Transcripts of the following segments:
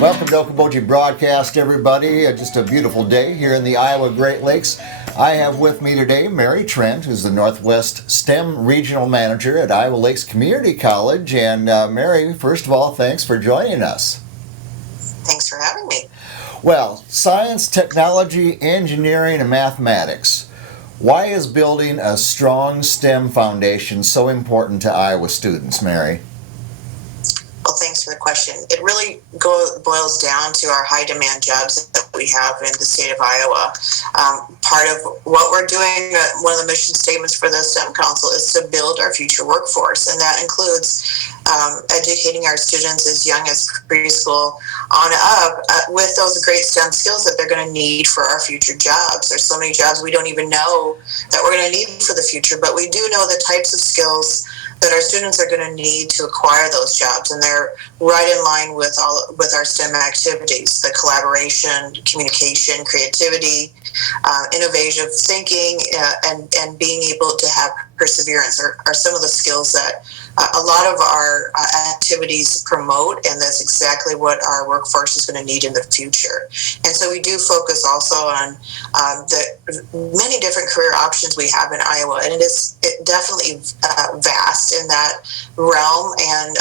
Welcome to Okoboji Broadcast, everybody. Just a beautiful day here in the Iowa Great Lakes. I have with me today Mary Trent, who's the Northwest STEM Regional Manager at Iowa Lakes Community College. And Mary, first of all, thanks for joining us. Thanks for having me. Well, science, technology, engineering, and mathematics. Why is building a strong STEM foundation so important to Iowa students, Mary? Well, thanks for the question. It really boils down to our high demand jobs that we have in the state of Iowa. Part of what we're doing, one of the mission statements for the STEM Council is to build our future workforce, and that includes educating our students as young as preschool on up with those great STEM skills that they're going to need for our future jobs. There's so many jobs we don't even know that we're going to need for the future, but we do know the types of skills that our students are going to need to acquire those jobs, and they're right in line with our STEM activities: the collaboration, communication, creativity, innovative thinking, and being able to have perseverance are some of the skills that a lot of our activities promote, and that's exactly what our workforce is going to need in the future. And so we do focus also on the many different career options we have in Iowa, and it definitely vast in that realm. And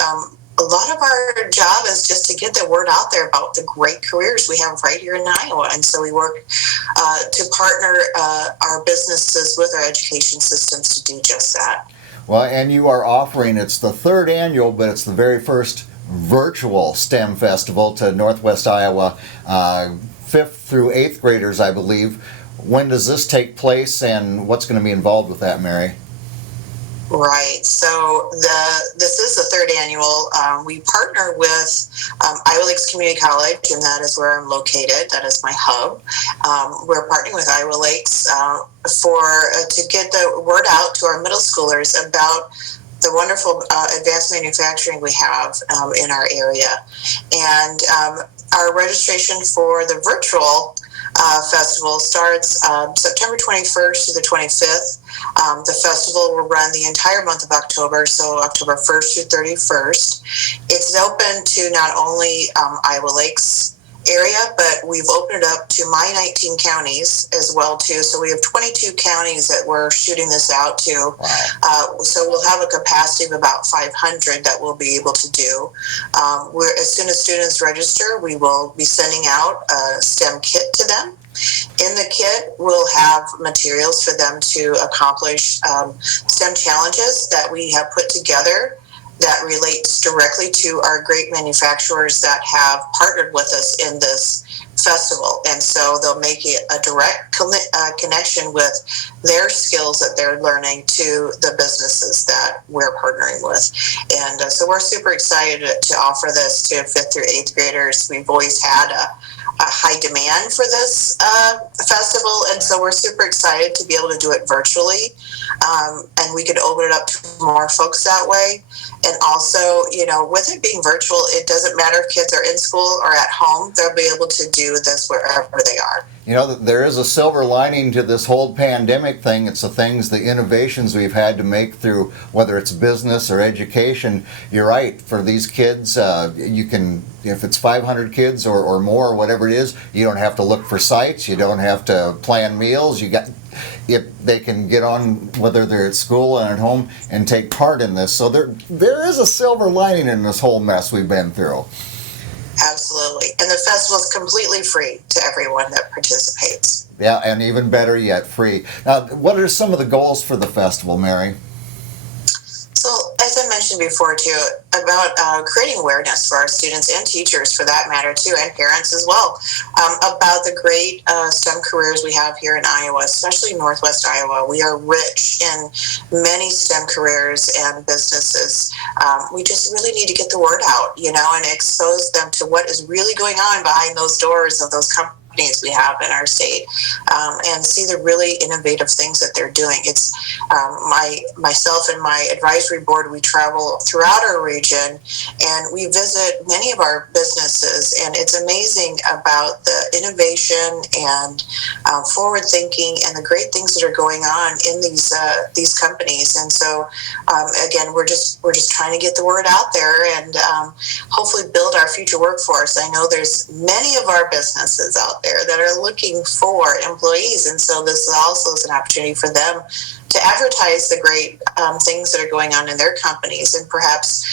a lot of our job is just to get the word out there about the great careers we have right here in Iowa. And so we work to partner our businesses with our education systems to do just that. Well, and you are offering, it's the third annual, but it's the very first virtual STEM festival to Northwest Iowa, 5th through 8th graders, I believe. When does this take place, and what's going to be involved with that, Mary? Right. So this is the third annual. We partner with Iowa Lakes Community College, and that is where I'm located. That is my hub. We're partnering with Iowa Lakes to get the word out to our middle schoolers about the wonderful advanced manufacturing we have in our area. And our registration for the virtual festival starts September 21st to the 25th. The festival will run the entire month of October, so October 1st through 31st. It's open to not only Iowa Lakes area, but we've opened it up to my 19 counties as well too. So we have 22 counties that we're shooting this out to. Wow. So we'll have a capacity of about 500 that we'll be able to do. As soon as students register, we will be sending out a STEM kit to them. In the kit, we'll have materials for them to accomplish STEM challenges that we have put together that relates directly to our great manufacturers that have partnered with us in this festival. And so they'll make it a direct connection with their skills that they're learning to the businesses that we're partnering with. And so we're super excited to offer this to 5th through 8th graders. We've always had a high demand for this festival, and so we're super excited to be able to do it virtually, and we could open it up to more folks that way. And also, with it being virtual, it doesn't matter if kids are in school or at home, they'll be able to do this wherever they are. There is a silver lining to this whole pandemic thing. It's the innovations we've had to make through, whether it's business or education. You're right, for these kids, you can, if it's 500 kids or more, whatever it is, you don't have to look for sites, you don't have to plan meals, they can get on, whether they're at school and at home, and take part in this. So there is a silver lining in this whole mess we've been through. Absolutely. And the festival is completely free to everyone that participates. Yeah, and even better yet, free. Now, what are some of the goals for the festival, Mary? So, as I mentioned before, too, about creating awareness for our students and teachers, for that matter, too, and parents as well, about the great STEM careers we have here in Iowa, especially Northwest Iowa. We are rich in many STEM careers and businesses. We just really need to get the word out, and expose them to what is really going on behind those doors of those companies companies we have in our state, and see the really innovative things that they're doing. It's myself and my advisory board, we travel throughout our region and we visit many of our businesses, and it's amazing about the innovation and forward thinking and the great things that are going on in these companies. And so again, we're just trying to get the word out there and hopefully build our future workforce. I know there's many of our businesses out there that are looking for employees, and so this also is an opportunity for them to advertise the great things that are going on in their companies, and perhaps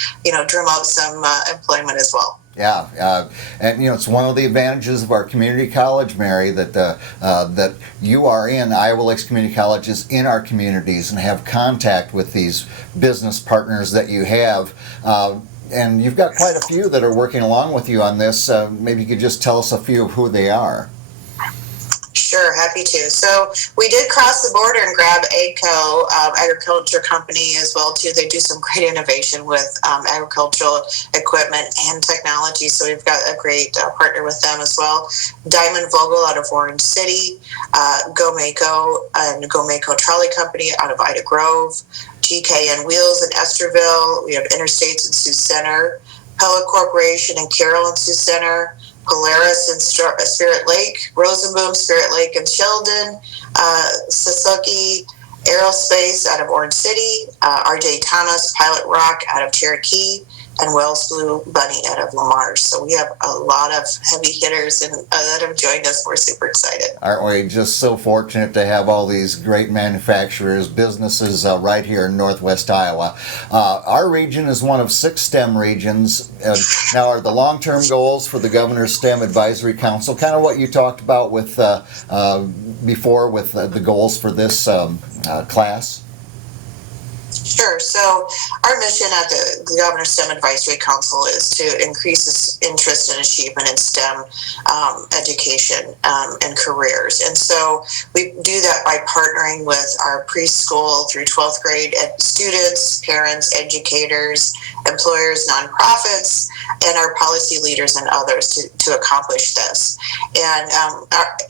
drum up some employment as well. Yeah, and it's one of the advantages of our community college, Mary, that you are in Iowa Lakes Community College, is in our communities and have contact with these business partners that you have. And you've got quite a few that are working along with you on this. Maybe you could just tell us a few of who they are. Sure, happy to. So we did cross the border and grab AGCO, agriculture company as well too. They do some great innovation with agricultural equipment and technology. So we've got a great partner with them as well. Diamond Vogel out of Orange City, GoMaco and GoMaco Trolley Company out of Ida Grove, GKN Wheels in Esterville. We have Interstates in Sioux Center, Pella Corporation in Carroll and Sioux Center, Polaris in Spirit Lake, Rosenboom, Spirit Lake and Sheldon, Sasuke Aerospace out of Orange City, RJ Thomas, Pilot Rock out of Cherokee, and Wells Blue Bunny out of Lamar. So we have a lot of heavy hitters that have joined us. We're super excited. Aren't we just so fortunate to have all these great manufacturers, businesses right here in Northwest Iowa. Our region is one of 6 STEM regions. Now, are the long-term goals for the Governor's STEM Advisory Council kind of what you talked about with before with the goals for this class? Sure. So our mission at the Governor's STEM Advisory Council is to increase interest and achievement in STEM education and careers. And so we do that by partnering with our preschool through 12th grade students, parents, educators, employers, nonprofits, and our policy leaders and others to accomplish this. And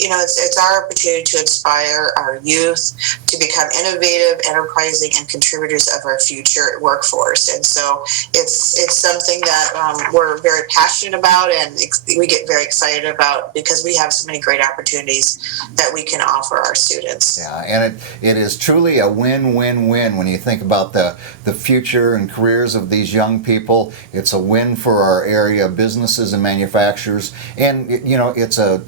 it's our opportunity to inspire our youth to become innovative, enterprising, and contributors of our future workforce. And so it's something that we're very passionate about, and we get very excited about because we have so many great opportunities that we can offer our students. Yeah, and it is truly a win-win-win when you think about the future and careers of these young people. It's a win for our area businesses and manufacturers, and it's a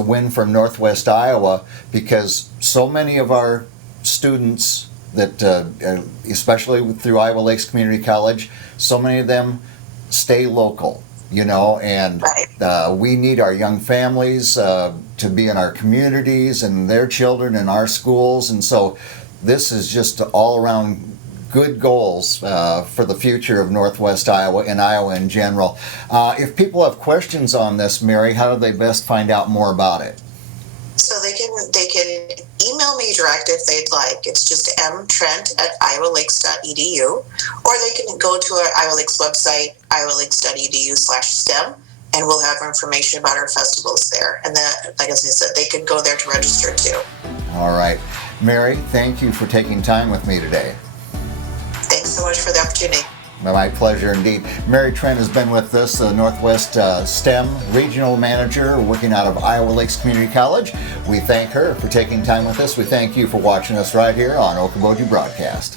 win for Northwest Iowa because so many of our students that especially through Iowa Lakes Community College, so many of them stay local, and we need our young families to be in our communities and their children in our schools. And so this is just all around good goals for the future of Northwest Iowa and Iowa in general. If people have questions on this, Mary, how do they best find out more about it? So they can email me direct if they'd like. It's just mtrent@iowalakes.edu, or they can go to our Iowa Lakes website, iowalakes.edu/STEM, and we'll have information about our festivals there. And that, like as I said, they could go there to register too. All right. Mary, thank you for taking time with me today. Thanks so much for the opportunity. My pleasure indeed. Mary Trent has been with us, the Northwest STEM Regional Manager working out of Iowa Lakes Community College. We thank her for taking time with us. We thank you for watching us right here on Okoboji Broadcast.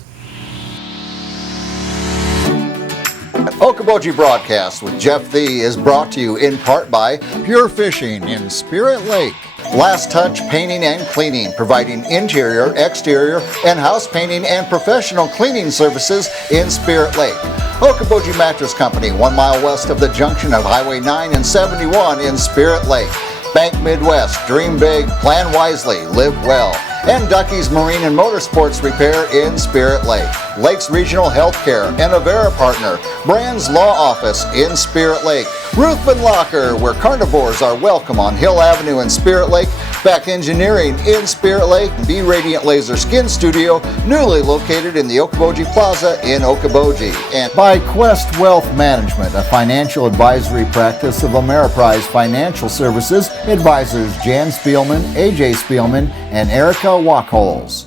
Okoboji Broadcast with Jeff Thee is brought to you in part by Pure Fishing in Spirit Lake. Last Touch Painting and Cleaning, providing interior, exterior, and house painting and professional cleaning services in Spirit Lake. Okoboji Mattress Company, 1 mile west of the junction of Highway 9 and 71 in Spirit Lake. Bank Midwest, dream big, plan wisely, live well. And Ducky's Marine and Motorsports Repair in Spirit Lake. Lakes Regional Healthcare and Avera Partner, Brand's Law Office in Spirit Lake. Ruthven Locker, where carnivores are welcome on Hill Avenue in Spirit Lake. Beck Engineering in Spirit Lake. Be Radiant Laser Skin Studio, newly located in the Okoboji Plaza in Okoboji. And by Quest Wealth Management, a financial advisory practice of Ameriprise Financial Services, advisors Jan Spielman, AJ Spielman, and Erica Wachholz.